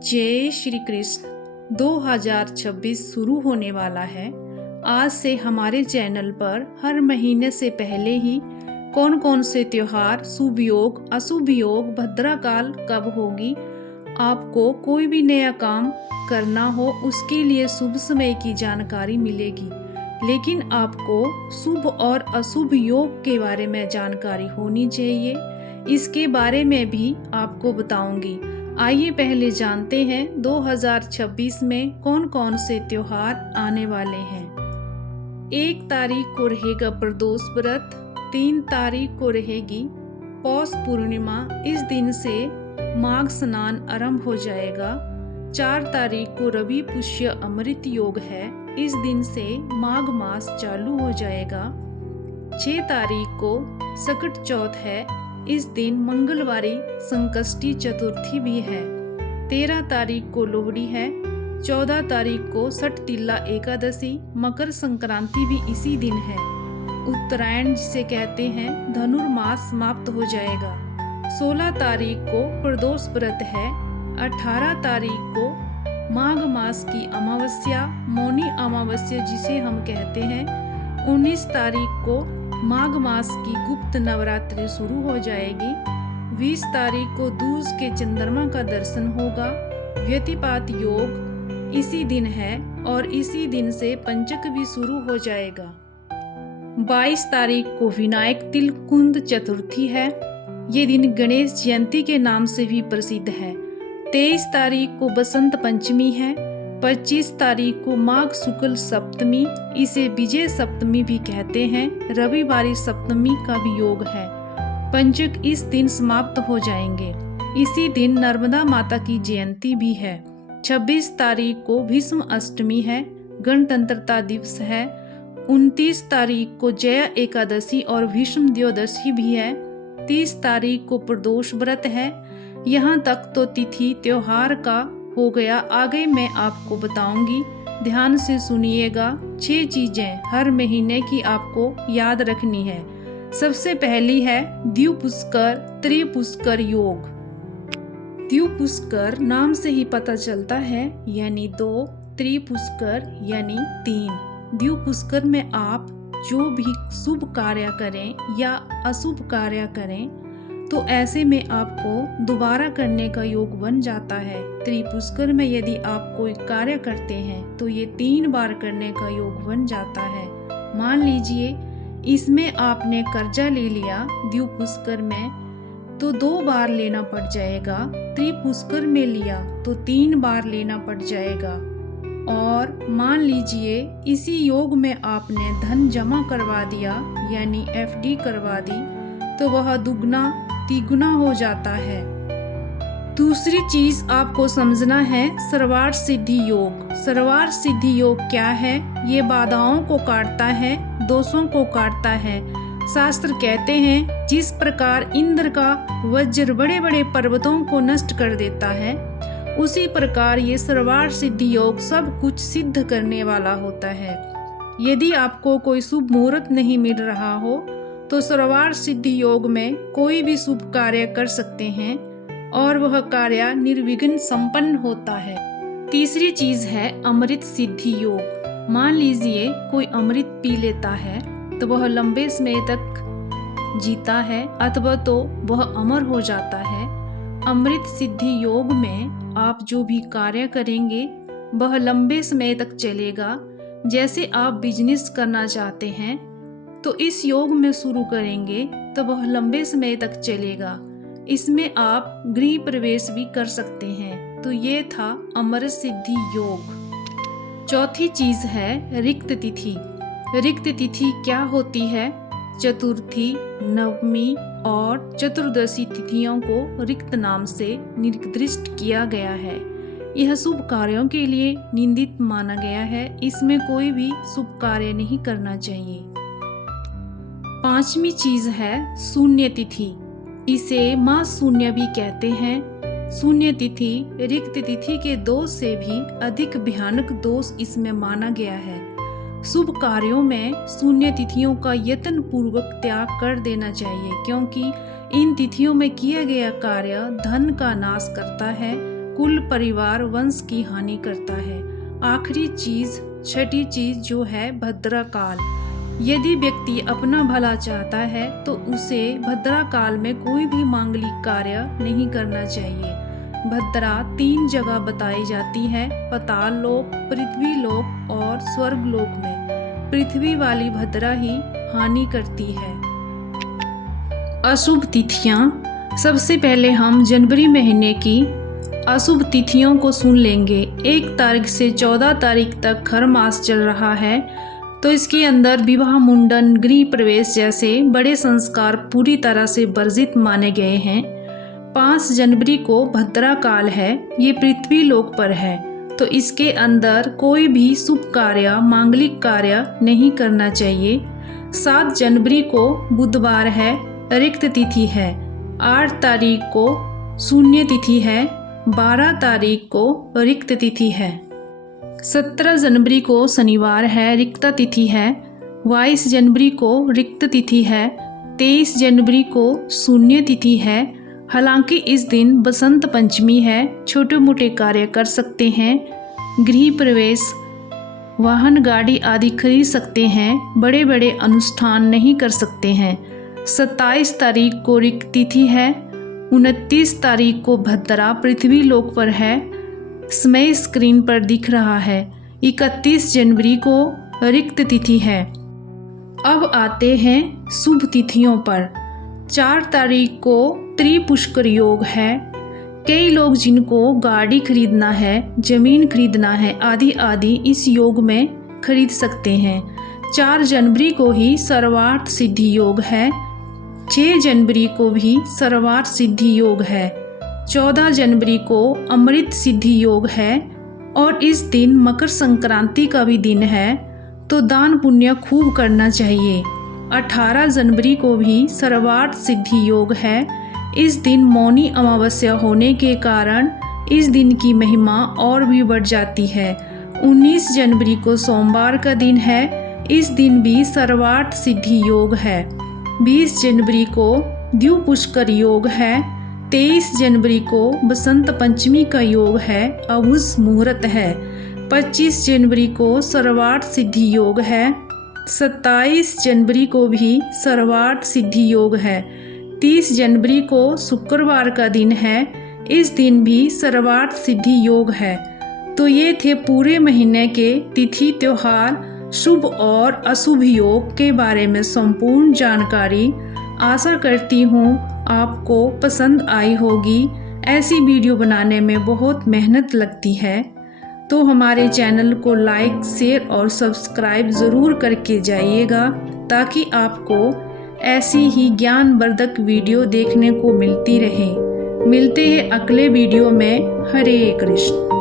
जय श्री कृष्ण। 2026 शुरू होने वाला है। आज से हमारे चैनल पर हर महीने से पहले ही कौन कौन से त्योहार, शुभ योग, अशुभ योग, भद्राकाल कब होगी, आपको कोई भी नया काम करना हो उसके लिए शुभ समय की जानकारी मिलेगी। लेकिन आपको शुभ और अशुभ योग के बारे में जानकारी होनी चाहिए। इसके बारे में भी आपको बताऊंगी। आइए पहले जानते हैं 2026 में कौन कौन से त्योहार आने वाले हैं। 1 तारीख को रहेगा प्रदोष व्रत, 3 तारीख को रहेगी पौष पूर्णिमा। इस दिन से माघ स्नान आरंभ हो जाएगा। 4 तारीख को रवि पुष्य अमृत योग है। इस दिन से माघ मास चालू हो जाएगा। 6 तारीख को सकट चौथ है। इस दिन मंगलवारी संकष्टी चतुर्थी भी है। 13 तारीख को लोहड़ी है। 14 तारीख को सठ तिल्ला एकादशी, मकर संक्रांति भी इसी दिन है। उत्तरायण जिसे कहते हैं, धनुर्मास समाप्त हो जाएगा। 16 तारीख को प्रदोष व्रत है। 18 तारीख को माघ मास की अमावस्या, मौनी अमावस्या जिसे हम कहते हैं। 19 तारीख को माघ मास की गुप्त नवरात्रि शुरू हो जाएगी। 20 तारीख को दूज के चंद्रमा का दर्शन होगा। व्यतिपात योग इसी दिन है और इसी दिन से पंचक भी शुरू हो जाएगा। 22 तारीख को विनायक तिलकुंद चतुर्थी है। ये दिन गणेश जयंती के नाम से भी प्रसिद्ध है। 23 तारीख को बसंत पंचमी है। 25 तारीख को माघ शुक्ल सप्तमी, इसे विजय सप्तमी भी कहते हैं। रविवारी सप्तमी का भी योग है। पंचक इस दिन समाप्त हो जाएंगे। इसी दिन नर्मदा माता की जयंती भी है। 26 तारीख को भीष्म अष्टमी है, गणतंत्रता दिवस है। 29 तारीख को जया एकादशी और भीष्म द्वादशी भी है। 30 तारीख को प्रदोष व्रत है। यहाँ तक तो तिथि त्योहार का हो गया। आगे मैं आपको बताऊंगी, ध्यान से सुनिएगा। 6 चीजें हर महीने की आपको याद रखनी है। सबसे पहली है द्विपुष्कर त्रिपुष्कर योग। द्विपुष्कर नाम से ही पता चलता है, यानी 2, त्रिपुष्कर यानी 3। द्विपुष्कर में आप जो भी शुभ कार्य करें या अशुभ कार्य करें तो ऐसे में आपको दोबारा करने का योग बन जाता है। त्रिपुष्कर में यदि आप कोई कार्य करते हैं तो ये 3 बार करने का योग बन जाता है। मान लीजिए इसमें आपने कर्जा ले लिया द्विपुष्कर में तो 2 बार लेना पड़ जाएगा। त्रिपुष्कर में लिया तो 3 बार लेना पड़ जाएगा। और मान लीजिए इसी योग में आपने धन जमा करवा दिया यानी FD करवा दी तो वह दुगना तिगुना हो जाता है। दूसरी चीज आपको समझना है सर्वार्थ सिद्धि योग। सर्वार्थ सिद्धि योग क्या है? ये बाधाओं को काटता है, दोषों को काटता है। शास्त्र कहते हैं जिस प्रकार इंद्र का वज्र बड़े बड़े पर्वतों को नष्ट कर देता है, उसी प्रकार ये सर्वार्थ सिद्धि योग सब कुछ सिद्ध करने वाला होता है। यदि आपको कोई शुभ मुहूर्त नहीं मिल रहा हो तो सर्वार्थ सिद्धि योग में कोई भी शुभ कार्य कर सकते हैं और वह कार्य निर्विघ्न संपन्न होता है। तीसरी चीज है अमृत सिद्धि योग। मान लीजिए कोई अमृत पी लेता है तो वह लंबे समय तक जीता है अथवा तो वह अमर हो जाता है। अमृत सिद्धि योग में आप जो भी कार्य करेंगे वह लंबे समय तक चलेगा। जैसे आप बिजनेस करना चाहते हैं तो इस योग में शुरू करेंगे तो वह लंबे समय तक चलेगा। इसमें आप गृह प्रवेश भी कर सकते हैं। तो ये था अमृत सिद्धि योग। चौथी चीज है रिक्त तिथि। रिक्त तिथि क्या होती है? चतुर्थी, नवमी और चतुर्दशी तिथियों को रिक्त नाम से निर्दिष्ट किया गया है। यह शुभ कार्यों के लिए निंदित माना गया है। इसमें कोई भी शुभ कार्य नहीं करना चाहिए। 5वीं चीज है शून्य तिथि। इसे माँ शून्य भी कहते हैं। शून्य तिथि रिक्त तिथि के दोष से भी अधिक भयानक दोष इसमें माना गया है। शुभ कार्यों में शून्य तिथियों का यत्न पूर्वक त्याग कर देना चाहिए, क्योंकि इन तिथियों में किया गया कार्य धन का नाश करता है, कुल परिवार वंश की हानि करता है। आखिरी चीज, छठी चीज जो है भद्रा काल। यदि व्यक्ति अपना भला चाहता है तो उसे भद्रा काल में कोई भी मांगलिक कार्य नहीं करना चाहिए। भद्रा 3 जगह बताई जाती है, पाताल लोक, पृथ्वी लोक और स्वर्ग लोक में। पृथ्वी वाली भद्रा ही हानि करती है। अशुभ तिथियां। सबसे पहले हम जनवरी महीने की अशुभ तिथियों को सुन लेंगे। 1 तारीख से 14 तारीख तक खर मास चल रहा है, तो इसके अंदर विवाह, मुंडन, गृह प्रवेश जैसे बड़े संस्कार पूरी तरह से वर्जित माने गए हैं। 5 जनवरी को भद्रा काल है, ये पृथ्वी लोक पर है, तो इसके अंदर कोई भी शुभ कार्य, मांगलिक कार्य नहीं करना चाहिए। 7 जनवरी को बुधवार है, रिक्त तिथि है। 8 तारीख को शून्य तिथि है। 12 तारीख को रिक्त तिथि है। 17 जनवरी को शनिवार है, रिक्त तिथि है। 22 जनवरी को रिक्त तिथि है। 23 जनवरी को शून्य तिथि है। हालांकि इस दिन बसंत पंचमी है, छोटे मोटे कार्य कर सकते हैं। गृह प्रवेश, वाहन, गाड़ी आदि खरीद सकते हैं। बड़े बड़े अनुष्ठान नहीं कर सकते हैं। 27 तारीख को रिक्त तिथि है। 29 तारीख को भद्रा पृथ्वी लोक पर है, समय स्क्रीन पर दिख रहा है। 31 जनवरी को रिक्त तिथि है। अब आते हैं शुभ तिथियों पर। 4 तारीख को त्रिपुष्कर योग है। कई लोग जिनको गाड़ी खरीदना है, जमीन खरीदना है आदि आदि इस योग में खरीद सकते हैं। 4 जनवरी को ही सर्वार्थ सिद्धि योग है। 6 जनवरी को भी सर्वार्थ सिद्धि योग है। 14 जनवरी को अमृत सिद्धि योग है और इस दिन मकर संक्रांति का भी दिन है, तो दान पुण्य खूब करना चाहिए। 18 जनवरी को भी सर्वार्थ सिद्धि योग है। इस दिन मौनी अमावस्या होने के कारण इस दिन की महिमा और भी बढ़ जाती है। 19 जनवरी को सोमवार का दिन है। इस दिन भी सर्वार्थ सिद्धि योग है। 20 जनवरी को द्विपुष्कर योग है। 23 जनवरी को बसंत पंचमी का योग है, अभुज मुहूर्त है। 25 जनवरी को सर्वार्थ सिद्धि योग है। 27 जनवरी को भी सर्वार्थ सिद्धि योग है। 30 जनवरी को शुक्रवार का दिन है। इस दिन भी सर्वार्थ सिद्धि योग है। तो ये थे पूरे महीने के तिथि, त्योहार, शुभ और अशुभ योग के बारे में संपूर्ण जानकारी। आशा करती हूँ आपको पसंद आई होगी। ऐसी वीडियो बनाने में बहुत मेहनत लगती है, तो हमारे चैनल को लाइक, शेयर और सब्सक्राइब ज़रूर करके जाइएगा, ताकि आपको ऐसी ही ज्ञानवर्धक वीडियो देखने को मिलती रहे। मिलते हैं अगले वीडियो में। हरे कृष्ण।